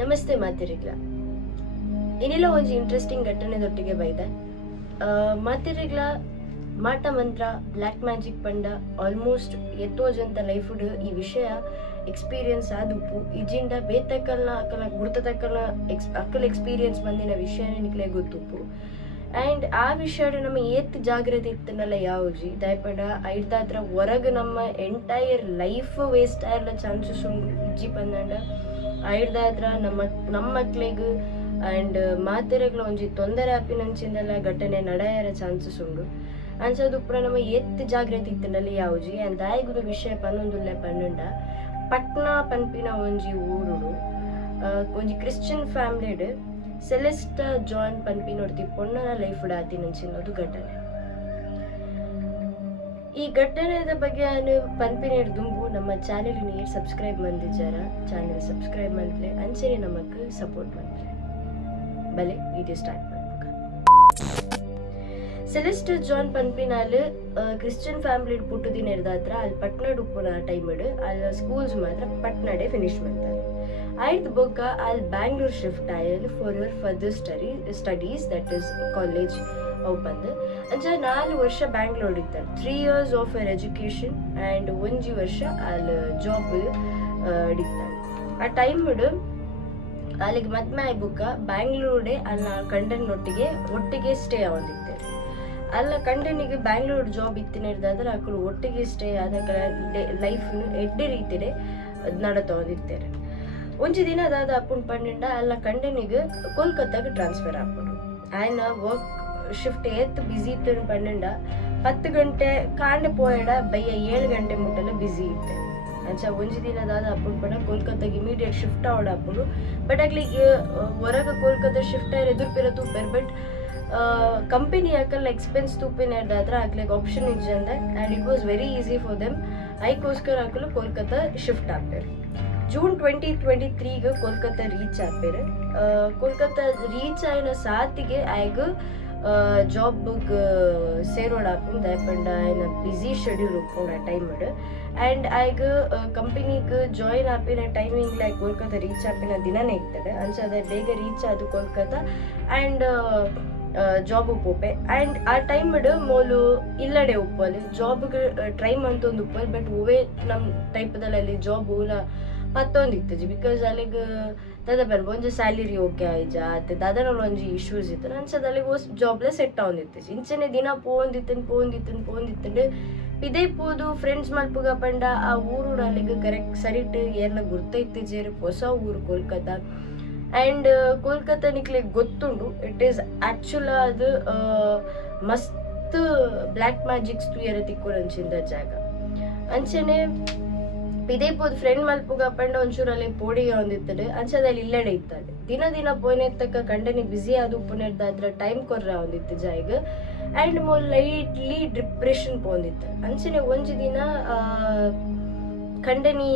ನಮಸ್ತೆ ಮಾತಿರಿಗ್ಲ ಇನ್ನೆಲ್ಲ ಒಂದು ಇಂಟ್ರೆಸ್ಟಿಂಗ್ ಘಟನೆದೊಟ್ಟಿಗೆ ಬೈದೆ ಮಾತಿರಿಗ್ಲ ಮಾಟ ಮಂತ್ರ ಬ್ಲ್ಯಾಕ್ ಮ್ಯಾಜಿಕ್ ಪಂಡ ಆಲ್ಮೋಸ್ಟ್ ಎತ್ತೋಜಂತ ಲೈಫ್ ಈ ವಿಷಯ ಎಕ್ಸ್ಪೀರಿಯನ್ಸ್ ಆದುಪ್ಪು ಇಜಿಂದ ಬೇತಕ್ಕಲ್ನ ಅಕ್ಕಲ ಗುರ್ತತಕ್ಕಲ್ನ ಅಕ್ಕಲ ಎಕ್ಸ್ಪೀರಿಯನ್ಸ್ ಬಂದಿನ ವಿಷಯನೇ ನಿಕ್ಲೆ ಗೊತ್ತುಪ್ಪು ಆ್ಯಂಡ್ ಆ ವಿಷಯ ನಮ್ಮ ಏತ್ ಜಾಗ್ರತೆ ಇತ್ತನಲ್ಲ ಯಾವ್ಜಿ ದಯಪಡ ಐದಾದ್ರ ಹೊರಗೆ ನಮ್ಮ ಎಂಟೈರ್ ಲೈಫ್ ವೇಸ್ಟ್ ಆಗಿರೋ ಚಾನ್ಸಸ್ ಉಂಟು ಇಜ್ಜಿ ಬಂದಂಡ ಐದಾದ್ರ ನಮ್ಮ ಮಕ್ಳಿಗೆ ಆ್ಯಂಡ್ ಮಾತೆರೆಗ್ಲ ಒಂಜಿ ತೊಂದರೆ ಆಪಿನಂಚಿಂದೆಲ್ಲ ಘಟನೆ ನಡೆಯರ ಚಾನ್ಸಸ್ ಉಂಡು ಅನ್ಸೋದು ಪುರ ನಮ್ಮ ಏತ್ ಜಾಗ್ರತೆ ಇತ್ತನಲ್ಲಿ ಯಾವ್ಜಿ ಆ್ಯಂಡ್ ಆಯ್ಗುದು ವಿಷಯ ಪನ್ನೊಂದುಲ್ಲೆ ಪನ್ನಂಡ ಪಟ್ನಾ ಪನ್ಪಿನ ಒಂಜಿ ಊರುಡು ಒಂಜಿ ಕ್ರಿಶ್ಚಿಯನ್ ಫ್ಯಾಮಿಲಿಡ್ ಸೆಲೆಸ್ಟಾ ಜಾನ್ ಪನ್ಪಿನೊಡ್ತಿ ಪೊಣ್ಣನ ಲೈಫ್ ಆತಿನಂಚಿನದು ಘಟನೆ. ಈ ಘಟನೆದ ಬಗ್ಗೆ ನಾನು ಪನ್ಪಿನೇರ್ ದುಂಬು ನಮ್ಮ ಚಾನೆಲ್ ನೀರು ಸಬ್ಸ್ಕ್ರೈಬ್ ಮಂದಿಜಾರ ಚಾನೆಲ್ ಸಬ್ಸ್ಕ್ರೈಬ್ ಮಂತ್ಲೆ ಅಂಚೆನೆ ನಮಕ್ ಸಪೋರ್ಟ್ ಮಂತ್ಲೆ ಬಲೆ ವಿಡಿಯೋ ಸ್ಟಾರ್ಟ್ ಮಾಡ್ಬೇಕು. ಸೆಲೆಸ್ಟಾ ಜಾನ್ ಪನ್ಪಿನಾಲ್ ಕ್ರಿಶ್ಚಿಯನ್ ಫ್ಯಾಮಿಲಿ ಪುಟ್ಟುದಿನ ಇರ್ದಾತ್ರ ಅಲ್ಲಿ ಪಟ್ನಾಡ್ ಉಪ್ಪುನ ಟೈಮಡ್ ಅಲ್ಲಿ ಸ್ಕೂಲ್ಸ್ ಮಾತ್ರ ಪಟ್ನಾಡೆ ಫಿನಿಶ್ ಮಾಡ್ತಾರೆ. ಆಯ್ತು ಬೊಕ್ಕ ಅಲ್ಲಿ ಬ್ಯಾಂಗ್ಳೂರ್ ಶಿಫ್ಟ್ ಆಯಲ್ for your further studies that is college ಅವು ಬಂದು ಅಂಚ 4 ವರ್ಷ ಬ್ಯಾಂಗ್ಳೂರ್ ಇರ್ತಾರೆ. 3 years of your education and 1 ವರ್ಷ ಅಲ್ಲಿ ಜಾಬ್ ಹಿಡಿತಾರೆ. ಆ ಟೈಮ್ ಅಲ್ಲಿಗೆ ಮದ್ಮೆ ಆಯ್ಬುಕ್ಕ ಬ್ಯಾಂಗ್ಳೂರೇ ಅಲ್ಲ ಕಂಡನ್ನೊಟ್ಟಿಗೆ ಒಟ್ಟಿಗೆ ಸ್ಟೇ ಆಗೋದಿತ್ತು. ಅಲ್ಲ ಕಂಡನಿಗೆ ಬ್ಯಾಂಗ್ಳೂರ್ ಜಾಬ್ ಇತ್ತಿನ ಇರ್ದಾದ್ರೆ ಅಕ್ಕಳು ಒಟ್ಟಿಗೆ ಸ್ಟೇ ಆದ ಲೈಫ್ ಎಡ್ಡೆ ರೀತಿಯೇ ನಡತೋದಿರ್ತಾರೆ. ಒಂಜಿ ದಿನ ಅದಾದ ಅಪ್ಪನ ಪಂಡ ಅಲ್ಲ ಕಂಡನಿಗೆ ಕೋಲ್ಕತ್ತಾಗ ಟ್ರಾನ್ಸ್ಫರ್ ಆಗ್ಬಿಡು. ಆಯ್ನ ವರ್ಕ್ ಶಿಫ್ಟ್ ಎತ್ತು ಬಿಸಿ ಇತ್ತು ಪಂಡ 10 ಗಂಟೆ ಕಾಂಡೆ ಪೋಯಡ ಬಯ್ಯ 7 ಗಂಟೆ ಮುಟ್ಟೆಲ್ಲ ಬಿಸಿ ಇತ್ತೆ. ಅಂಚ ಒಂಜಿ ದಿನ ಅದಾದ ಅಪ್ಪನ ಪಂಡ ಕೋಲ್ಕತ್ತಾಗ ಇಮಿಡಿಯೇಟ್ ಶಿಫ್ಟ್ ಆವಡ ಅಪ್ಪಡು. ಬಟ್ ಆಗ್ಲಿಗೆ ಹೊರಗೆ ಕೋಲ್ಕತ್ತಾ ಶಿಫ್ಟ್ ಆಯ್ರ ಎದುರ್ಪಿರ ತೂಪೇರ್. ಬಟ್ ಕಂಪನಿ ಯಾಕಲ್ಲ ಎಕ್ಸ್ಪೆನ್ಸ್ ತೂಪಿನ ಇರ್ದಾದ್ರೆ ಆಗ್ಲಿಕ್ಕೆ ಆಪ್ಷನ್ ಇಜ್ಜಂದ and it was very easy for them. ಐಕೋಸ್ಕರ ಹಾಕಲು ಕೋಲ್ಕತ್ತಾ ಶಿಫ್ಟ್ ಆಗ್ತಾರೆ. ಜೂನ್ 2023 ಕೋಲ್ಕತ್ತಾ ರೀಚ್ ಆಗ್ತಾರೆ. ಕೋಲ್ಕತ್ತಾ ರೀಚ್ ಆಯ್ನ ಸಾತಿಗೆ ಆಯ್ಗ ಜಾಬ್ಗೆ ಸೇರೋಡ ಹಾಕೊಂಡು ದಯಪಂಡ ಆಯ್ನ ಬಿಸಿ ಶೆಡ್ಯೂಲ್ ಉಪ್ಕೊಂಡ ಟೈಮ್ ಆ್ಯಂಡ್ ಆಯ್ಗ ಕಂಪನಿಗೆ ಜಾಯಿನ್ ಆಪಿನ ಟೈಮಿಂಗ್ ಲೈಕ್ ಕೋಲ್ಕತ್ತಾ ರೀಚ್ ಆಪಿನ ದಿನನೇ ಇರ್ತದೆ. ಅನ್ಸದೆ ಬೇಗ ರೀಚ್ ಆದ ಕೋಲ್ಕತ್ತಾ ಆ್ಯಂಡ್ ಜಾಬ್ ಉಪ್ಪೋಪೆ ಆ್ಯಂಡ್ ಆ ಟೈಮ್ ಮೋಲು ಇಲ್ಲಡೆ ಉಪ್ಪಲ್ಲಿ ಜಾಬ್ಗೆ ಟ್ರೈ ಮಂತೊಂದು ಉಪ್ಪಲ್. ಬಟ್ ಓವೇ ನಮ್ಮ ಟೈಪದಲ್ಲಿ ಜಾಬ್ ಊಲ ಪತ್ತೊಂದಿತ್ತು ಬಿಕಾಸ್ ಅಲ್ಲಿಗೆ ದಾದ ಬರ್ಬೋ ಒಂಜಿ ಸ್ಯಾಲರಿ ಓಕೆ ಆಯ್ಜ ಆತ ದಾದನಲ್ಲಿ ಒಂಜಿ ಇಶ್ಯೂಸ್ ಇತ್ತು ಅನ್ಸದ ಅಲ್ಲಿಗೆ ಜಾಬ್ಲೆ ಸೆಟ್ ಆಗೊಂದಿತ್ತು. ಇಂಚನೆ ದಿನ ಪೋಂದಿತ್ತಂಡು ಇದೇ ಪೋದು ಫ್ರೆಂಡ್ಸ್ ಮಲ್ಪುಗ ಪಂಡ ಆ ಊರು ಅಲ್ಲಿಗೆ ಕರೆಕ್ಟ್ ಸರಿಟ್ ಏರ್ನ ಗುರ್ತೈತಿ ಜೇರು ಹೊಸ ಊರು ಕೋಲ್ಕತ್ತಾ. ಆ್ಯಂಡ್ ಕೋಲ್ಕತ್ತಾ ನಿಕ್ಲೆ ಗೊತ್ತುಂಡು ಇಟ್ ಈಸ್ ಆ್ಯಕ್ಚುಲ್ ಅದು ಮಸ್ತ್ ಬ್ಲ್ಯಾಕ್ ಮ್ಯಾಜಿಕ್ಸ್ ತುಯರ ತಿಕ್ಕೋರಂಚಿಂದ ಜಾಗ. ಅಂಚನೆ ಇದೇ ಪೋದು ಫ್ರೆಂಡ್ ಮಲ್ಪುಗ ಪಂಡ ಒಂಚೂರಲ್ಲಿ ಪೋಡಿಗೆ ಹೊಂದಿರ್ತದೆ ಅಂಚದಲ್ಲಿ ಇಲ್ಲಡೆ ಇತ್ತದೆ. ದಿನ ಪೋನೆತ್ತಕ್ಕ ಕಂಡನಿ ಬಿಸಿ ಆದ ಉಪ್ಪುನೆರ್ದಾದ್ರ ಟೈಮ್ ಕೊರ್ರ ಹೊಂದಿತ್ತು ಜಾಯಿಗೆ ಆ್ಯಂಡ್ ಮೋಲ್ ಲೈಟ್ಲಿ ಡಿಪ್ರೆಷನ್ ಪೋಂದಿತ್ತು. ಅಂಚನೆ ಒಂಜಿ ದಿನ ಕಂಡನಿ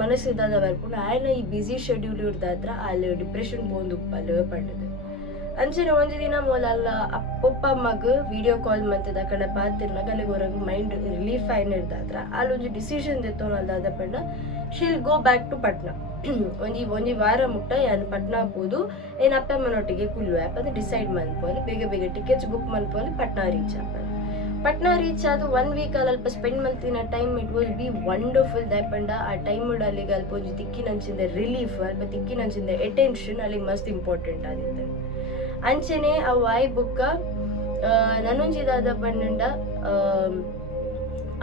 ಮನಸ್ಸಿದಾದ ಬರ್ಕೊಂಡು ಆಯ್ನ ಈ ಬಿಸಿ ಶೆಡ್ಯೂಲ್ ಇರ್ದಾದ್ರ ಅಲ್ಲಿ ಡಿಪ್ರೆಷನ್ ಪೋಂದುಪ್ಪಲ್ಲ ಪಂಡದು. ಅಂಚನೆ ಒಂಜಿ ದಿನ ಮೋಲ ಅಲ್ಲ ಅಪ್ಪಪ್ಪ ಮಗ ವಿಡಿಯೋ ಕಾಲ್ ಮಂತದ ಕಡೆ ಪಾತಿರ್ನಾಗ ಅಲ್ಲಿಗೆ ಹೊರಗೆ ಮೈಂಡ್ ರಿಲೀಫ್ ಆಯ್ನಿರ್ದಾದ್ರ ಅಲ್ಲಿ ಒಂಜಿ ಡಿಸಿಷನ್ ತೆತ್ತೋನಲ್ದಾದ ಪಂಡ shall go back to Patna. ಒಂಜಿ ವಾರ ಮುಟ್ಟ ಏನು ಪಟ್ನಾ ಹೋದು ಏನು ಅಪ್ಪಮ್ಮನೊಟ್ಟಿಗೆ ಕುಲ್ಲು ಆ್ಯಪ್ ಅದು ಡಿಸೈಡ್ ಮನ್ಪೋಲಿ ಬೇಗ ಟಿಕೆಟ್ಸ್ ಬುಕ್ ಮನ್ಪೋಲಿ ಪಟ್ನಾ ರೀಚ್ ಆಪ. ಪಟ್ನಾ ರೀಚ್ ಆದ 1 week ಅಲ್ಪ ಸ್ಪೆಂಡ್ ಮಲ್ತಿನ time it will be wonderful ದಯಪಂಡ. ಆ ಟೈಮ್ ಅಲ್ಲಿಗೆ ಅಲ್ಪ ಒಂಜಿ ತಿಕ್ಕಿನಂಚಿಂದ ರಿಲೀಫ್ ಅಲ್ಪ ತಿಕ್ಕಿನಂಚಿಂದ ಅಟೆನ್ಷನ್ ಅಲ್ಲಿಗೆ ಮಸ್ತ್ ಇಂಪಾರ್ಟೆಂಟ್ ಆಗಿತ್ತು. ಅಂಚನೆ ಆ ವಾಯ್ ಬುಕ್ಕ ನನೊಂಜಿದಾದ ಪಂಡ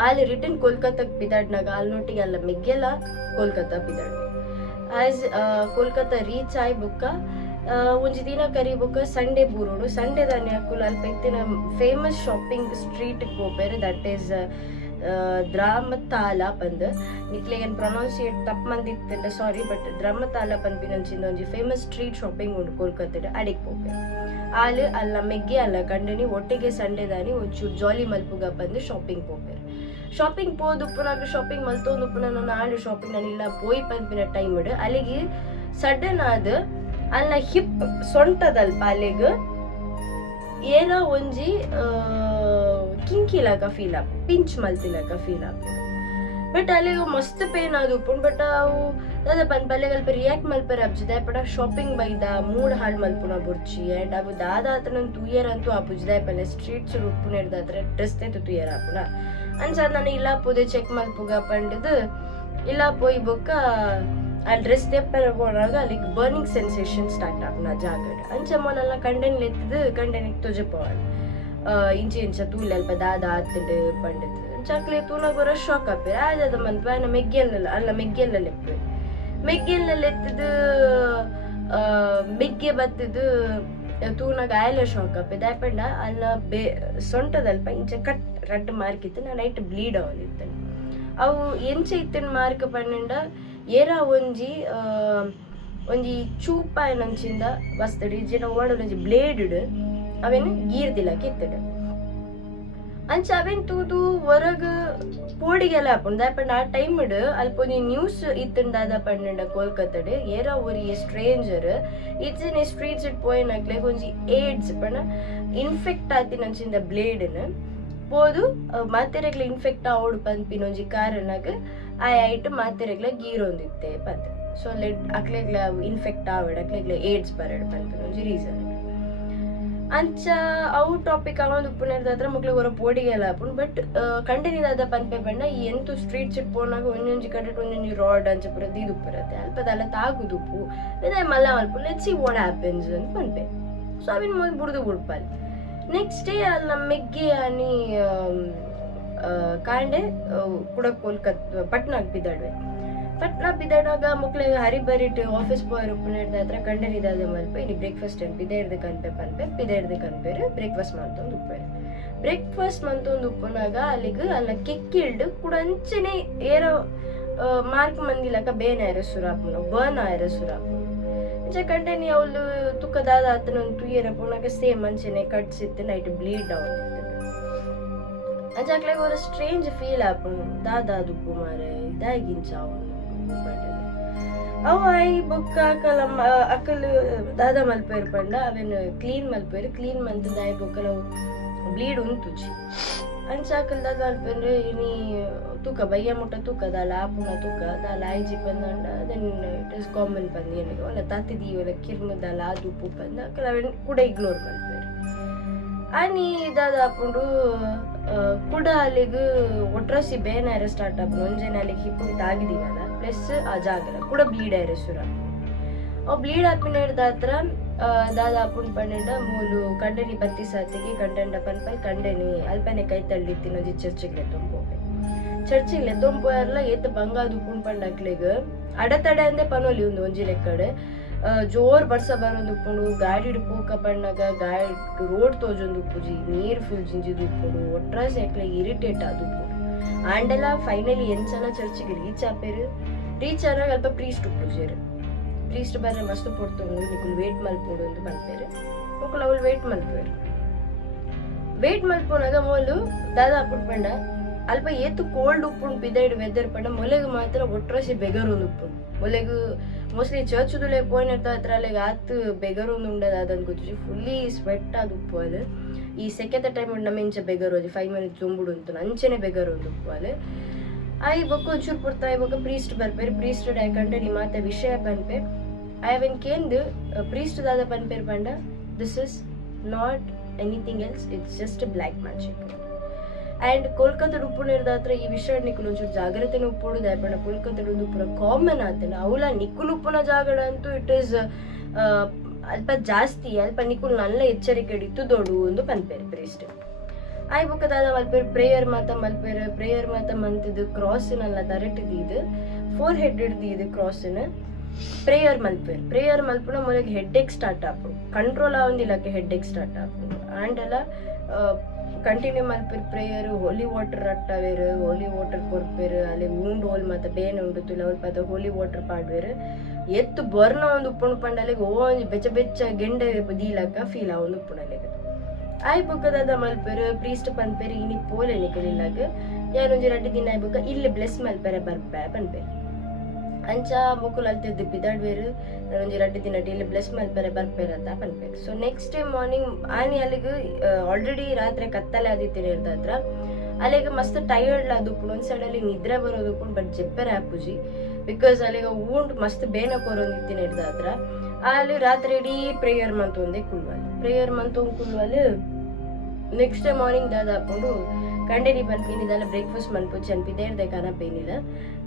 ಅಲ್ಲಿ ರಿಟರ್ನ್ ಕೋಲ್ಕತ್ತಾಗ ಬಿದಾಡ್ನಾಗ ಅಲ್ಲಿನೊಟ್ಟಿಗೆ ಅಲ್ಲ ಮೆಗ್ಗೆಲ್ಲ ಕೋಲ್ಕತ್ತಾ ಬಿದಾಡ್ ಆಸ್ ಕೋಲ್ಕತ್ತಾ ರೀಚ್ ಆಯ್ ಬುಕ್ಕ ಒಂಜಿ ದಿನ ಕರಿಬುಕ್ಕ ಸಂಡೇ ಬೂರೋಡು ಸಂಡೇ ದಾನೆ ಹಾಕುಲು ಅಲ್ಪ ಇತ್ತಿನ ಫೇಮಸ್ ಶಾಪಿಂಗ್ ಸ್ಟ್ರೀಟ್ ಹೋಗ್ಬೇರೆ ದಟ್ ಈಸ್ ದ್ರಾಮತಾಲ ಪಂದ್ ನಿಕ್ಲೆ ಏನು ಪ್ರೊನೌನ್ಸಿಯೇಟ್ ತಪ್ಪು ಮಂದಿತ್ತಂಡ ಸಾರಿ. ಬಟ್ ದ್ರಾಮತಾಲ ಪನ್ಪಿನಂಚಿಂದ ಒಂಜಿ ಫೇಮಸ್ ಸ್ಟ್ರೀಟ್ ಶಾಪಿಂಗ್ ಉಂಟು ಕೋಲ್ಕತ್ತಾಡ ಅಡಿಗೆ ಹೋಗ್ಬೇರೆ ಆಲು ಅಲ್ಲ ಮೆಗ್ಗೆ ಅಲ್ಲ ಕಂಡನಿ ಒಟ್ಟಿಗೆ ಸಂಡೇ ದಾನಿ ಒಂಚೂರು ಜಾಲಿ ಮಲ್ಪುಗ ಬಂದು ಶಾಪಿಂಗ್ ಹೋಗ್ಬೇರೆ. ಶಾಪಿಂಗ್ ಪೋದುಪ್ಪುನಾಗ ಶಾಪಿಂಗ್ ಮಲ್ತೊಂದುಪ್ಪು ನಾನು ಆಡು ಶಾಪಿಂಗ್ ನಾನು ಇಲ್ಲ ಪೋಯ್ ಪನ್ಪಿನ ಟೈಮ್ ಅಲ್ಲಿಗೆ ಸಡನ್ ಆದ ಅಲ್ಲ ಹಿಪ್ ಸೊಂಟದಲ್ಪ ಅಲ್ಲಿಗೆ ಏನೋ ಒಂಜಿ ಕಿಂಕಿಲಾಗ ಫೀಲ್ ಆಪ್ ಪಿಂಚ್ ಮಲ್ತಿಲಾಗ ಫೀಲ್ ಆಪ್ ಬಟ್ ಅಲ್ಲಿಗೆ ಮಸ್ತ್ ಪೇನ್ ಅದು ಉಪ್ಪುಂಡು. ಬಟ್ ಅವು ದಾದ ಪನ್ಪಲ್ಲೆಗ್ ಅಲ್ಪ ರಿಯಾಕ್ಟ್ ಮಲ್ಪರೆ ಅಬ್ಜಿದೆ ಪಡ ಶಾಪಿಂಗ್ ಬೈದ ಮೂಡ್ ಹಾಳು ಮಲ್ಪುನ ಬುರ್ಚಿ ಆ್ಯಂಡ್ ಅವು ದಾದ ಆತನ ತೂಯರ್ ಅಂತೂ ಆಪುಜ್ದೆ ಪಲ್ಲೆ ಸ್ಟ್ರೀಟ್ಸ್ ಉಪ್ಪುನ ಇರ್ದಾದ್ರೆ ಡ್ರೆಸ್ ತೆತ್ತು ತೂಯರ್ ಆಪುನ ಅನ್ಸ ನಾನು ಇಲ್ಲ ಪೋದೆ ಚೆಕ್ ಮಲ್ಪುಗ ಪಂಡದು ಇಲ್ಲ ಪೋಯ್ ಬೊಕ್ಕ ಆ ಡ್ರೆಸ್ ತೆಪ್ಪರ ಹೋದಾಗ ಅಲ್ಲಿಗೆ ಬರ್ನಿಂಗ್ ಸೆನ್ಸೇಷನ್ ಸ್ಟಾರ್ಟ್ ಆಪುನ ಜಾಗಡ್ ಅಂಚಮ್ಮನೆಲ್ಲ ಕಂಡೆನ್ ಲೆತ್ತದು ಕಂಡೆನಿಗೆ ತೊಜಪವಲ್ ಇಂಚೆ ಇಂಚ ತೂಲೆ ಅಲ್ಪ ದಾದ ಆತಡ್ ಪಂಡದು ಚಾಕ್ಲೆ ತೂನಾಗ ಬರೋ ಶಾಕ್ ಆಪೇರ ಆಜಾದ ಮನ್ಪ ನಾ ಮೆಗ್ಗೆಲ್ಲ ಅಲ್ಲ ಮೆಗ್ಗೆಲ್ಲ ಎಪ್ಪೆ ಮೆಗ್ಗೆಲ್ಲ ಎತ್ತದು ಮೆಗ್ಗೆ ಬತ್ತದು ತೂನಾಗ ಆಯಲ ಶಾಕ್ ಆಪೆ ದಾಪಂಡ ಅಲ್ಲ ಸೊಂಟದಲ್ಪ ಇಂಚೆ ಕಟ್ ರಡ್ಡು ಮಾರ್ಕ್ ಇತ್ತು ನಾ ನೈಟ್ ಬ್ಲೀಡ್ ಅವಲಿತ್ತು ಅವು ಎಂಚೆ ಇತ್ತಿನ ಮಾರ್ಕ್ ಪನ್ನಂಡ ಏರ ಒಂಜಿ ಚೂಪ ನಂಚಿಂದ ಬಸ್ತಡಿ ಜನ ಓಡೋ ಒಂಜಿ ಬ್ಲೇಡ್ ಅವೇನು ಗೀರ್ದಿಲ್ಲಕ್ಕೆ ಎತ್ತಡು ಅಂಚ ಅವೇನ್ ತೂದು ಹೊರಗ ಪೋಡಿಗೆಲ್ಲ ಹಾಪುಂಡು ದಾಪಂಡ ಆ ಟೈಮ್ ಅಲ್ಪ ಒಂಜಿ ನ್ಯೂಸ್ ಇತ್ತಂದಾದ ಪನ್ನಂಡ ಕೋಲ್ಕತ್ತಡ್ ಏರ ಒರಿ ಸ್ಟ್ರೇಂಜರ್ ಇಚ್ಚಿನ ಸ್ಟ್ರೀಟ್ಸ್ ಇಟ್ ಪೋಯಿನಾಗ್ಲೆ ಒಂಜಿ ಏಡ್ಸ್ ಪಂಡ ಇನ್ಫೆಕ್ಟ್ ಆತಿನಂಚಿಂದ ಬ್ಲೇಡ್ನ போது ಮಾತೆರೆಗ್ಲ ಇನ್ಫೆಕ್ಟ್ ಆವಡು ಪನ್ಪಿನೊಂಜಿ ಕಾರಣಗ ಆಯ್ತು ಮಾತೆರೆಗ್ಲ ಗೀರೊಂದಿತ್ತೆ ಪಂತ ಸೊ ಲೆಡ್ ಅಕ್ಲೆಗ್ಲ ಇನ್ಫೆಕ್ಟ್ ಆವಡ್ ಅಕ್ಲೆಗ್ಲ ಏಡ್ಸ್ ಬರಡ್ ಪನ್ಪಿನೊಂಜಿ ರೀಸನ್ ಅಂಚ ಅವು ಟಾಪಿಕ್ ಅವೊಂದು ಉಪ್ಪುನೇರ್ದಾದ್ರ ಮಕ್ಳಿಗೆ ಹೊರ ಪೋಡಿಗೆಲ್ಲ ಹಾಪುಂಡು ಬಟ್ ಕಂಟಿನ್ಯೂದಾದ ಪನ್ಪೆ ಬಣ್ಣ ಎಂತು ಸ್ಟ್ರೀಟ್ಸ್ ಇಟ್ ಪೋನಾಗ ಒಂದೊಂಜಿ ಕಡೆ ಒಂದೊಂಜಿ ರಾಡ್ ಅಂಚ ಪುರ ದೀದುಪ್ಪರತ್ತೆ ಅಲ್ಪದಲ್ಲ ತಾಗುದು ಉಪ್ಪು ಇದೇ ಮಲ್ಲ ಮಲ್ಪು ಲೆಟ್ಸ್ ಸಿ ವಾಟ್ ಹ್ಯಾಪನ್ಸ್ ಅಂತ ಪನ್ಪೆ ಸೊ ಅವಿನ ಮೊದಲು ಬುಡ್ದು ಬುಡ್ಪಲ್ ನೆಕ್ಸ್ಟ್ ಡೇ ಅಲ್ಲಿ ಮೆಗ್ಗೆ అని ಕಾಂಡೆ ಕೂಡ ಕೋಲ್ಕತ್ತಾ ಪಟ್ನಾಗ್ ಬಿದ್ದಾಡ್ವೆ ಪಟ್ನಾ ಬಿದ್ದಾಡಾಗ ಮಕ್ಳಿಗೆ ಹರಿಬರಿಟ್ ಆಫೀಸ್ ಬಾಯ್ ಉಪ್ಪುನೇರ್ದಾದ್ರ ಕಂಡನಿದಾದ ಮಲ್ಪ ಇನಿ ಬ್ರೇಕ್ಫಾಸ್ಟ್ ಏನು ಬಿದ್ದೇರ್ದು ಕನ್ಪೆ ಪನ್ಪೆ ಬಿದ್ದೇರ್ದು ಕನ್ಪೇರು ಬ್ರೇಕ್ಫಾಸ್ಟ್ ಮಂತೊಂದು ಉಪ್ಪೇರು ಬ್ರೇಕ್ಫಾಸ್ಟ್ ಮಂತೊಂದು ಉಪ್ಪುನಾಗ ಅಲ್ಲಿಗೆ ಅಲ್ಲ ಕೆಕ್ಕಿಲ್ಡು ಕೂಡ ಅಂಚನೆ ಏರೋ ಮಾರ್ಕ್ ಮಂದಿಲಕ ಬೇನೆ ಆಯ್ರ ಸುರಾಪುನ ಬರ್ನ್ ಆಯ್ರ ಸುರಾಪುನ ಕಂಟೆನಿ ಅವಳು ತುಕ್ಕದಾದ ಆತನ ತುಯ್ಯರ ಪುನಗ ಸೇಮ್ ಅಂಚನೆ ಕಟ್ಸಿತ್ತು ನೈಟ್ ಬ್ಲೀಡ್ ಡೌನ್ ಅಂಚಾಕ್ಲೆಗ್ ஒரு ಸ್ಟ್ರೇಂಜ್ ಫೀಲ್ ಆಪುಂಡು ದಾದಾ ದುಪ್ಪು ಮಾರೆ ಇದಾಗಿಂಚ ಅವನು ಅವ ಐ ಬುಕ್ಕ ಅಕ್ಕಲು ದಾದಾ ಮಲ್ಪೇರು ಪಂಡ ಅವೇನು ಕ್ಲೀನ್ ಮಲ್ಪೇರು ಕ್ಲೀನ್ ಮಂತದ ಐ ಬುಕ್ಕಲ ಬ್ಲೀಡ್ ಉಂತುಜಿ ಅಂಚಾಕಲ್ ದಾದಾ ಮಲ್ಪೇರು ಇನಿ ತೂಕ ಬಯ್ಯ ಮುಟ್ಟ ತೂಕ ದಾಲ ಆಪುನ ತೂಕ ದಾಲ ಐಜಿ ಪಂದಂಡ ದೆನ್ ಇಟ್ ಇಸ್ ಕಾಮನ್ ಪಂದಿ ಏನಿಗೆ ಒಲ್ಲ ತಾತಿದಿ ಒಲ್ಲ ಕಿರ್ಮ ದಾಲ ಅದು ಉಪ್ಪು ಪಂದ ಅಕ್ಕಲ ಅವೇನು ಕೂಡ ಇಗ್ನೋರ್ ಮಲ್ಪೇರು అని దాదాపుడు ಕೂಡ ಅಲ್ಲಿಗೆ ಒಟ್ರಾಸಿ ಬೇನಾರ ಸ್ಟಾರ್ಟ್ ಆಪುನ ಒಂಜೇನ ಅಲ್ಲಿಗೆ ಹಿಪ್ಪುಗೆ ತಾಗಿದೀವಲ್ಲ ಪ್ಲಸ್ ಆ ಜಾಗಲ ಕೂಡ ಬ್ಲೀಡ್ ಆಯ್ರೆ ಸುರ ಅವು ಬ್ಲೀಡ್ ಆಪಿನ ಹಿಡ್ದಾತ್ರ ದಾದಾಪುನ್ ಪಂಡ ಮೂಲು ಕಂಡನಿ ಬತ್ತಿ ಸಾತಿಗೆ ಕಂಡಂಡ ಪನ್ಪಲ್ ಕಂಡನಿ ಅಲ್ಪನೆ ಕೈ ತಳ್ಳಿತ್ತಿನೊಂಜಿ ಚರ್ಚಿಗೆ ತೊಂಪೋಪೆ ಚರ್ಚಿಗೆ ತೊಂಪೋಯರ್ಲ ಎತ್ತು ಬಂಗಾದು ಉಪ್ಪುನ್ ಪಂಡಕ್ಲಿಗೆ ಅಡತಡೆ ಅಂದೆ ಪನೋಲಿ ಒಂದು ಒಂಜಿ ಲೆಕ್ಕಡೆ ಜೋರ್ ಬರ್ಸ ಬರೋದು ಉಪ್ಪುಂಡು ಗಾಡಿ ಪೂಕ ಪಣ್ಣಾಗ ಗಾಡಿ ರೋಡ್ ತೋಜೊಂದು ಉಪ್ಪುಜಿ ನೀರ್ ಫುಲ್ ಜಿಂಜಿದು ಉಪ್ಪುಂಡು ಒಟ್ರಾಸಿ ಹಾಕ್ಲೆ ಇರಿಟೇಟ್ ಅದು ಉಪ್ಪುಂಡು ಆಂಡೆಲ್ಲ ಫೈನಲಿ ಎಂಚನ ಚರ್ಚಿಗೆ ರೀಚ್ ಆಪೇರು ರೀಚ್ ಆದಾಗ ಅಲ್ಪ ಪ್ರೀಸ್ಟ್ ಉಪ್ಪುಜೇರು ಪ್ರೀಸ್ಟ್ ಬರ್ರೆ ಮಸ್ತ್ ಪೊಡ್ತೊಂಡು ನಿಕುಲು ವೇಟ್ ಮಲ್ಪೋಡು ಅಂತ ಮಲ್ಪೇರು ಮಕ್ಕಳು ಅವಳು ವೇಟ್ ಮಲ್ಪೇರು ವೇಟ್ ಮಲ್ಪೋನಾಗ ಮೊಲು ದಾದಾ ಅಪ್ಪುಂಡು ಪಂಡ ಅಲ್ಪ ಏತು ಕೋಲ್ಡ್ ಉಪ್ಪುಂಡು ಬಿದೈಡ್ ವೆದರ್ ಪಂಡ ಮೊಲೆಗೆ ಮಾತ್ರ ಒಟ್ರಾಸಿ ಬೆಗರೊಂದು ಉಪ್ಪುಂಡು ಮೊಲೆಗು ಮೋಸ್ಟ್ಲಿ ಚರ್ಚ್ದುಲೆ ಪೋಯ್ನಿರ್ತ ಹತ್ರ ಅಲ್ಲಿಗೆ ಆತು ಬೆಗರೊಂದು ಉಂಡದ ಅದಂತ ಗೊತ್ತು ಫುಲ್ಲಿ ಸ್ವೆಟ್ ಅದು ಉಪ್ಪು ಅದು ಈ ಸೆಕೆದ ಟೈಮ್ ಉಂಡು ನಮ್ಮ ಇಂಚೆ ಬೆಗರೋದು 5 ಮಿನಿಟ್ಸ್ ತುಂಬುಡು ಅಂತ ಅಂಚೆನೆ ಬೆಗರೊಂದು ಉಪ್ಪು ಅದು ಐ ಬೊಕ್ಕ ಒಂಚೂರು ಪುರ್ತ ಐ ಬೊಕ್ಕ ಪ್ರೀಸ್ಟ್ ಬರ್ಪೇರು ಪ್ರೀಸ್ಟ್ ಡೈ ಕಂಡೆ ನಿ ಮಾತ ವಿಷಯ ಪನ್ಪೆ ಐ ವೆನ್ ಕೇಂದು ಪ್ರೀಸ್ಟ್ ದಾದ ಪನ್ಪೇರು ಪಂಡ this is not anything else it's just black magic and ಕೋಲ್ಕತ್ತದ ಉಪ್ಪುನೇರ್ದ ಹತ್ರ ಈ ವಿಷಯ ನಿಕ್ಕುಲು ಒಂಚೂರು ಜಾಗ್ರತೆನ ಉಪ್ಪುಡು ದಾಯಪಂಡ ಕೋಲ್ಕತ್ತದ ಉಪ್ಪುನ ಕಾಮನ್ ಆತನ ಅವಳ ನಿಕ್ಕುಲು ಉಪ್ಪುನ ಜಾಗಡ ಅಂತೂ ಇಟ್ ಈಸ್ ಅಲ್ಪ ಜಾಸ್ತಿ ಅಲ್ಪ ನಿಕ್ಕುಲು ನಲ್ಲ ಎಚ್ಚರಿಕೆ ಇಡಿತ್ತು ದೊಡ್ಡು ಒಂದು ಪನ್ಪೇರು ಪ್ರೀಸ್ಟ್ ಆಯ್ ಬುಕ್ಕದಾದ ಮಲ್ಪೇರು ಪ್ರೇಯರ್ ಮಾತ ಮಂತಿದ್ದು ಕ್ರಾಸಿನಲ್ಲ ದರಟಿದ್ದು ಇದು 4 ಹೆಡ್ ಹಿಡ್ದು ಇದು ಕ್ರಾಸಿನ ಪ್ರೇಯರ್ ಮಲ್ಪುನ ಮೊದಲಿಗೆ ಹೆಡ್ ಎಕ್ ಸ್ಟಾರ್ಟ್ ಆಪು ಕಂಟ್ರೋಲ್ ಆವಂದಿಲ್ಲಕ್ಕೆ ಹೆಡ್ ಎಕ್ ಸ್ಟಾರ್ಟ್ ಆಪು ಆ್ಯಂಡ್ ಎಲ್ಲ ಕಂಟಿನ್ಯೂ ಮಲ್ಪೇರು ಪ್ರೇಯರು ಹೋಲಿ ವಾಟರ್ ರಟ್ಟವೇರು ಹೋಲಿ ವಾಟರ್ ಕೊರ್ಪೇರು ಅಲ್ಲಿ ಉಂಡು ಹೋಲ್ ಮತ್ತೆ ಬೇನೆ ಉಂಡು ಅವಲ್ ಪದ ಹೋಲಿ ವಾಟರ್ ಪಾಡ್ವೇರು ಎತ್ತು ಬರ್ನ ಒಂದು ಉಪ್ಪುಣು ಪಂಡಲಿಗೆ ಒಂಜಿ ಬೆಚ್ಚ ಗೆಂಡೆ ದೀಲಕ್ಕ ಫೀಲ್ ಆ ಒಂದು ಉಪ್ಪುಣಲಿಗೆ ಆಯ್ ಬುಕ್ಕದಾದ ಮಲ್ಪೇರು ಪ್ರೀಸ್ಟ್ ಪನ್ಪೇರು ಇನಿ ಪೋಲೆ ನಿಕಲಿಲ್ಲಾಗ ಯಾರೊಂಜಿ 2 ದಿನ ಆಯ್ ಬುಕ್ಕ ಇಲ್ಲಿ ಬ್ಲೆಸ್ ಮಲ್ಪೇರೆ ಬರ್ಪೆ ಪನ್ಪೇರು ಅಂಚ ಮುಕ್ಕುಲು ಅಲ್ತಿದ್ದು ಬಿದಾಡ್ವೇರು ಒಂಜಿ 2 ದಿನ ಇಲ್ಲಿ ಬ್ಲೆಸ್ ಮಲ್ಪೇರೆ ಬರ್ಪೇರಂತ ಪನ್ಪೇರು ಸೊ ನೆಕ್ಸ್ಟ್ ಡೇ ಮಾರ್ನಿಂಗ್ ಆನಿ ಅಲ್ಲಿಗೆ ಆಲ್ರೆಡಿ ರಾತ್ರಿ ಕತ್ತಲೆ ಆದಿತ್ತೀನಿ ಇರ್ದತ್ರ ಅಲ್ಲಿಗೆ ಮಸ್ತ್ ಟೈರ್ಡ್ ಆದುಕೊಂಡು ಒಂದು ಸೈಡಲ್ಲಿ ನಿದ್ರೆ ಬರೋದಕ್ಕೂ ಬಟ್ ಜೆಪ್ಪೆರೆ ಆಪುಜಿ ಬಿಕಾಸ್ ಅಲ್ಲಿಗೆ ಊಂಟ್ ಮಸ್ತ್ ಬೇನ ಕೊರೊಂದಿತ್ತಿನ ಹಿಡ್ದಾದ್ರ ಅಲ್ಲಿ ರಾತ್ರಿ ಇಡೀ ಪ್ರೇಯರ್ ಮಂತೊಂದೇ ಪ್ರೇಯರ್ ಮಂತೊಂದು ಕುಲ್ವಲ್ ನೆಕ್ಸ್ಟ್ ಡೇ ಮಾರ್ನಿಂಗ್ ದಾದ ಹಾಕೊಂಡು ಕಂಡೇನಿ ಪನ್ಪಿನಿದೆಲ್ಲ ಬ್ರೇಕ್ಫಾಸ್ಟ್ ಮನ್ಪುಜಿ ಅನ್ಪಿದ್ದೇ ಇರ್ದೆ ಕಾನಪೇನಿಲ್ಲ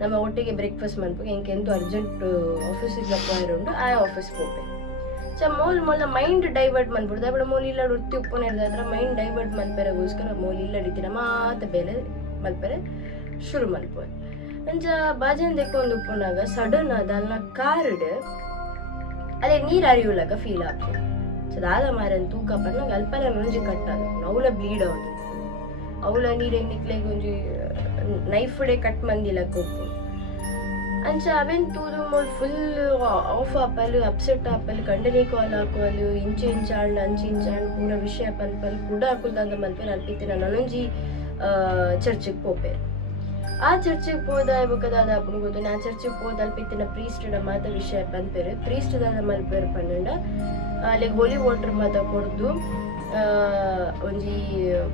ನಮ್ಮ ಒಟ್ಟಿಗೆ ಬ್ರೇಕ್ಫಾಸ್ಟ್ ಮನ್ಪು ಎಂಕೆಂತೂ ಅರ್ಜೆಂಟ್ ಆಫೀಸಿಗೆ ಅಪ್ಪಾಯಿರುಂಡು ಆ ಆಫೀಸ್ ಹೋಗ್ಬೇಕು ಸೊ ಮೊಲ್ಲ ಮೈಂಡ್ ಡೈವರ್ಟ್ ಮಾಡ್ಬಿಡ್ದು ಅప్పుడు ಮೋಲ್ ಇಲ್ಲ ವೃತ್ತಿ ಉಪ್ಪು ಹಿಡ್ದಾದ್ರೆ ಮೈಂಡ್ ಡೈವರ್ಟ್ ಮಲ್ಪೆರೆಗೋಸ್ಕರ ಮೋಲ್ ಇಲ್ಲ ಹಿಡಿತೀನ ಮಾತ ಬೇಲೆ ಮಲ್ಪೆರೆ ಶುರು ಮಲ್ಪೋದು ಅಂಚ ಬಾಜನ್ ದೆಕ್ಕೊಂದು ಉಪ್ಪುನಾಗ ಸಡನ್ ಅದನ್ನ ಕಾರ್ಡ್ ಅದೇ ನೀರು ಅರಿಯುಲಾಗ ಫೀಲ್ ಆಗ್ತದೆ ಸೊ ದಾದ ಮಾರನ್ ತೂಕ ಪನ್ನಾಗ ಅಲ್ಪನ ನುಂಜಿ ಕಟ್ಟಾಗ ಅವಳ ಬ್ಲೀಡ್ ಆಗೋದು ಅವಳ ನೀರು ನಿಕ್ಲೆಗೆ ಒಂಜಿ ನೈಫ್ ಡೇ ಕಟ್ ಮಂದಿಲ್ಲ ಕೊಪ್ಪು ಅಂಚ ಅವೆನ್ ತೂದು mole full of apple upset apple ಕಂಡನಿ ಕಾಲ್ ಹಾಕೋಲು ಇಂಚು ಇಂಚಾಂಡ್ ಅಂಚು ಇಂಚಾಂಡ್ ಪೂರ ವಿಷಯ ಪಲ್ಪಲ್ ಕುಡ ಹಾಕುಲ್ದಂದ ಮಲ್ಪೇರು ಅಲ್ಪಿತ್ತಿನ ನನೊಂಜಿ ಚರ್ಚಿಗೆ ಪೋಪೇರು ಆ ಚರ್ಚಿಗೆ ಹೋದ ಇವಾಗದಾದ ಅಪ್ಪನ ಗೊತ್ತು ನಾ ಚರ್ಚಿಗೆ ಹೋದ ಅಲ್ಪಿತ್ತಿನ ಪ್ರೀಸ್ಟದ ಮಾತ ವಿಷಯ ಪನ್ಪೇರು ಪ್ರೀಸ್ಟದಾದ ಮಲ್ಪೇರು ಪನ್ನಂಡ ಅಲ್ಲಿಗೆ ಹೋಲಿ ವಾಟರ್ ಮಾತ ಕೊಡ್ದು ಒಂಜಿ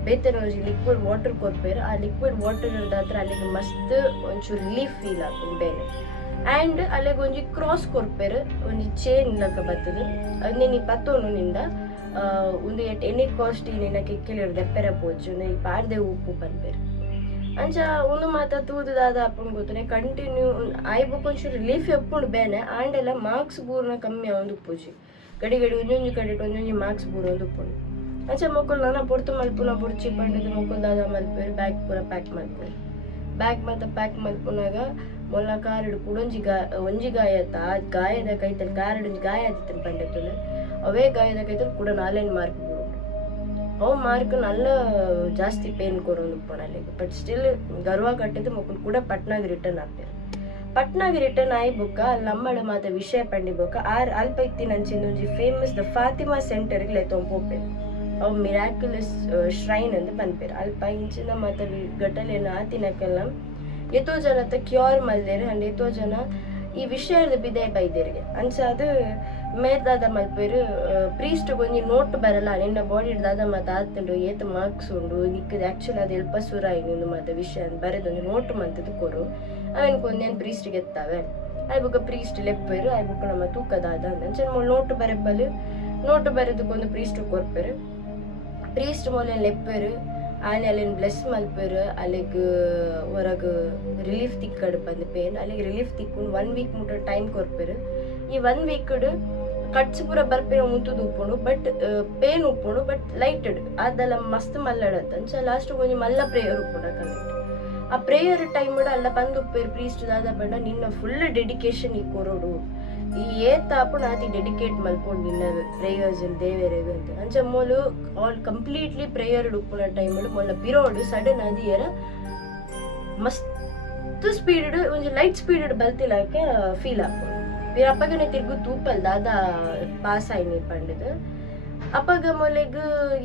ಬೇತನ ಒಂಜಿ ಲಿಕ್ವಿಡ್ ವಾಟರ್ ಕೊರ್ಪೇರು ಆ ಲಿಕ್ವಿಡ್ ವಾಟರ್ ಇರ್ದಾತ್ರ ಅಲ್ಲಿಗೆ ಮಸ್ತ್ ಒಂಚೂರು ರಿಲೀಫ್ ಫೀಲ್ ಆಗ್ತದೆ ಬೇನೆ ಆ್ಯಂಡ್ ಅಲ್ಲಿಗೆ ಒಂಜಿ ಕ್ರಾಸ್ ಕೊರ್ಪೇರು ಒಂಜಿ ಚೇನ್ ಲಕ್ಕ ಬರ್ತದೆ ಅದನ್ನೇ ನೀ ಪತ್ತೋನು ನಿಂದ ಒಂದು ಎಣ್ಣೆ ಕಾಸ್ಟ್ ನಿನ್ನ ಕೆಕ್ಕಿಲಿರು ದೆಪ್ಪೆರ ಪೋಚು ಈ ಪಾರ್ದೆ ಉಪ್ಪು ಪನ್ಪೇರು ಅಂಚ ಒಂದು ಮಾತ ತೂದುದಾದ ಅಪ್ಪನ ಗೊತ್ತನೆ ಕಂಟಿನ್ಯೂ ಆಯ್ಬೇಕು ಒಂಚೂರು ರಿಲೀಫ್ ಎಪ್ಪುಂಡು ಬೇನೆ ಆಂಡೆಲ್ಲ ಮಾರ್ಕ್ಸ್ ಪೂರ್ಣ ಕಮ್ಮಿ ಒಂದು ಉಪ್ಪುಜಿ ಗಡಿ ಒಂದೊಂಜಿ ಕಡೆ ಒಂದೊಂಜಿ ಮಾರ್ಕ್ಸ್ ಪೂರ ಒಂದು ಉಪ್ಪುಂಡು ಅಂಚ ಮೊಕ್ಕಲು ನಾನು ಪೊರ್ತು ಮಲ್ಪುನ ಪೊರ್ಚಿ ಬಂಡಿದ್ದು ಮೊಕ್ಕಲು ದಾದ ಮಲ್ಪೇರು ಬ್ಯಾಗ್ ಪೂರ ಪ್ಯಾಕ್ ಮಲ್ಪೇರು ಬ್ಯಾಗ್ ಮಾತ ಪ್ಯಾಕ್ ಮಲ್ಪುನಾಗ ಮೊಲ್ಲ ಕಾರಡು ಒಂಜಿ ಗಾಯತ್ತ ಆ ಗಾಯದ ಕೈತಲ್ಲಿ ಕಾರಡು ಗಾಯ ಆದಿತ್ತನ ಪಂಡತ್ತಲು ಅವೇ ಗಾಯದ ಕೈತಲ್ಲಿ ಕೂಡ 4 ಮಾರ್ಕ್ ಅವು ಮಾರ್ಕ್ ನಲ್ಲ ಜಾಸ್ತಿ ಪೇನ್ ಕೊರೋದು ಉಪ್ಪಣಲ್ಲಿಗೆ ಬಟ್ ಸ್ಟಿಲ್ ಗರ್ವ ಕಟ್ಟಿದ್ದು ಮೊಕ್ಕಲು ಕೂಡ ಪಟ್ನಾಗ ರಿಟರ್ನ್ ಆಗ್ತೇವೆ ಪಟ್ನಾಗ ರಿಟರ್ನ್ ಆಯ್ಬುಕ್ಕ ಅಲ್ಲಿ ನಮ್ಮಡ ಮಾತ ವಿಷಯ ಪಂಡಿಬೋಕ ಅಲ್ಪ ಇತ್ತಿನ ಅಂಚಿಂದೊಂಜಿ ಫೇಮಸ್ ದ ಫಾತಿಮಾ ಸೆಂಟರ್ಗೆ ಲೆತ್ತೊಂಪೋಪೇರು ಅವು ಮಿರಾಕ್ಯುಲಸ್ ಶ್ರೈನ್ ಅಂತ ಪನ್ಪೇರು ಅಲ್ಪ ಇಂಚಿನ ಮಾತ ಗಟ್ಟಲೇನು ಆತಿನಕ್ಕೆಲ್ಲ ಎಷ್ಟೋ ಜನ ಕ್ಯೂರ್ ಮಲ್ದೇರು ಅಂಡ್ ಎಷ್ಟೋ ಜನ ಈ ವಿಷಯದ ಬಿದೆ ಬೈದೇರಿಗೆ ಅಂಚ ಅದು ಮೇದಾದ ಮಲ್ಪೇರು ಪ್ರೀಸ್ಟ್ ಒಂಜಿ ನೋಟ್ ಬರಲ್ಲ ನಿನ್ನ ಬಾಡಿ ದಾದ ಮಾತ ಆತುಂಡು ಏತ್ ಮಾರ್ಕ್ಸ್ ಉಂಡು ನಿಕ್ಕದು ಆ್ಯಕ್ಚುಲಿ ಅದು ಎಲ್ಪ ಸುರ ಇನ್ನೊಂದು ಮಾತ ವಿಷಯ ಅಂತ ಬರೆದೊಂದು ನೋಟ್ ಮಂತದ್ದು ಕೊರು ಅವನ್ ಕೊಂದೇನು ಪ್ರೀಸ್ಟ್ಗೆ ಎತ್ತಾವೆ ಆಯ್ಬುಕ್ಕ ಪ್ರೀಸ್ಟ್ ಲೆಪ್ಪೇರು ಆಯ್ಬುಕ್ಕ ನಮ್ಮ ತೂಕದಾದ ಅಂಚೆ ನೋಟ್ ಬರೆಪ್ಪಲು ನೋಟ್ ಬರೆದಕ್ಕೊಂದು ಪ್ರೀಸ್ಟ್ ಕೊರ್ಪೇರು ಪ್ರೀಸ್ಟ್ ಮೂಲೆ ಲೆಪ್ಪೇರು ಆನೆ ಅಲ್ಲಿನ ಬ್ಲೆಸ್ ಮಲ್ಪೇರು ಅಲ್ಲಿಗೆ ಹೊರಗೆ ರಿಲೀಫ್ ತಿಕ್ಕಡು ಬಂದು ಪೇನ್ ಅಲ್ಲಿಗೆ ರಿಲೀಫ್ ತಿಕ್ಕೊಂಡು 1 ವೀಕ್ ಮುಟ್ಟ ಟೈಮ್ ಕೊರ್ಪೇರು ಈ 1 ವೀಕ್ಡ್ ಕಟ್ಸ್ ಪೂರ ಬರ್ಪೇರು ಮುತ್ತದು ಉಪ್ಪುಂಡು ಬಟ್ ಪೇನ್ ಉಪ್ಪುಂಡು ಬಟ್ ಲೈಟೆಡ್ ಅದೆಲ್ಲ ಮಸ್ತ್ ಮಲ್ಲಡತ್ತ ಅಂಚ ಲಾಸ್ಟ್ ಒಂಜಿ ಮಲ್ಲ ಪ್ರೇಯರ್ ಉಪ್ಪುಂಡು ಕನೆಕ್ಟ್ ಆ ಪ್ರೇಯರ್ ಟೈಮ್ ಅಲ್ಲ ಬಂದು ಉಪ್ಪೇರು ಪ್ರೀಸ್ಟ್ ದಾದ ಬಂಡ ನಿನ್ನ ಫುಲ್ ಡೆಡಿಕೇಶನ್ ಈ ಕೊರೋಡು ಈ ಏತಾಪು ನಾತಿ ಡೆಡಿಕೇಟ್ ಮಲ್ಕೊಂಡು ನಿನ್ನ ಪ್ರೇಯರ್ಸ್ ದೇವೇರೆಗೆ ಅಂತ ಅಂಚ ಮೂಲು ಆಲ್ ಕಂಪ್ಲೀಟ್ಲಿ ಪ್ರೇಯರ್ ಉಪ್ಪುನ ಟೈಮ್ ಮೊಲ್ಲ ಪಿರೋಡು ಸಡನ್ ಅದಿಯರ ಮಸ್ತ್ ಸ್ಪೀಡ್ ಒಂಜಿ ಲೈಟ್ ಸ್ಪೀಡ್ ಬಲ್ತಿಲಾಕೆ ಫೀಲ್ ಆಗ್ಬೋದು ಅಪ್ಪಗನೆ ತಿರ್ಗು ತೂಪಲ್ ದಾದ ಪಾಸ್ ಆಯ್ನಿ ಪಂಡದು ಅಪ್ಪಗ ಮೊಲೆಗ್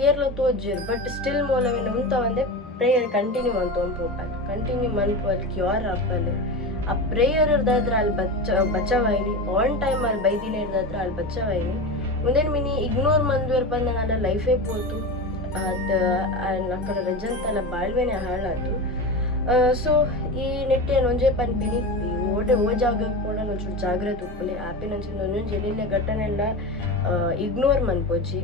ಏರ್ಲ ತೋಜ್ಜಿರು ಬಟ್ ಸ್ಟಿಲ್ ಮೂಲವೇನು ಉಂತ ಒಂದೇ ಪ್ರೇಯರ್ ಕಂಟಿನ್ಯೂ ಅಂತ ಕಂಟಿನ್ಯೂ ಮಲ್ಪಲ್ ಕ್ಯೂರ್ ಅಪ್ಪಲ್ ಆ ಪ್ರೇಯರ್ ಇರ್ದಾದ್ರೆ ಅಲ್ಲಿ ಬಚ್ಚವಾಯಿನಿ ಆನ್ ಟೈಮ್ ಅಲ್ಲಿ ಬೈದಿನ ಇರ್ದಾದ್ರೆ ಅಲ್ಲಿ ಬಚ್ಚವಾಯಿನಿ ಮುಂದೇನು ಮಿನಿ ಇಗ್ನೋರ್ ಮಂದ್ವೇರ್ ಬಂದ ನನ್ನ ಲೈಫೇ ಪೋತು ಅದು ಅక్కడ ರಜಂತಲ್ಲ ಬಾಳ್ವೆನೆ ಹಾಳಾತು ಸೊ ಈ ನೆಟ್ಟೇನು ಒಂಜೇ ಪನ್ಪಿನಿ ಓ ಜಾಗಕ್ಕೆ ಕೂಡ ಒಂಚೂರು ಜಾಗ್ರತೆ ಉಪ್ಪಲೆ ಆಪಿನ ಒಂದೊಂದು ಎಲ್ಲಿಲ್ಲ ಘಟನೆ ಎಲ್ಲ ಇಗ್ನೋರ್ ಮನ್ಪೋಚಿ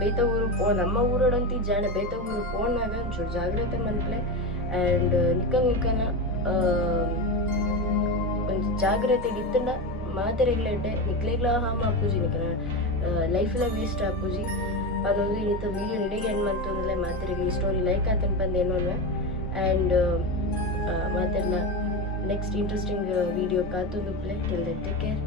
ಬೇತ ಊರು ನಮ್ಮ ಊರೋಡಂತ ಜಾಣ ಬೇತ ಊರು ಪೋನಾಗ ಒಂಚೂರು ಜಾಗ್ರತೆ ಮನ್ಪಲೆ ಆ್ಯಂಡ್ ನಿಕ್ಕನ ಒಂದು ಜಾಗ್ರತೆ ಇತ್ತಂಡ ಮಾತೆರೆಗ್ಲಡ್ಡೆ ನಿಕ್ಲೆಗ್ಲ ಹಾಮ್ ಹಾಪುಜಿ ನಿಕ್ಕನ ಲೈಫ್ಲ ವೇಸ್ಟ್ ಹಾಪುಜಿ ಅನ್ನೋದು ಇಂಥ ವೀಡಿಯೋ ನಿಡಿಗೆ ಏನು ಮಾಡ್ತಂದ್ರೆ ಮಾತೆರೆಗ್ಲಿ ಸ್ಟೋರಿ ಲೈಕ್ ಆತನ್ ಬಂದೇನೋ ಆ್ಯಂಡ್ ಮಾತೆಲ್ಲ ನೆಕ್ಸ್ಟ್ ಇಂಟ್ರೆಸ್ಟಿಂಗ್ ವಿಡಿಯೋ ಕಾತೊಂದು play till that take care.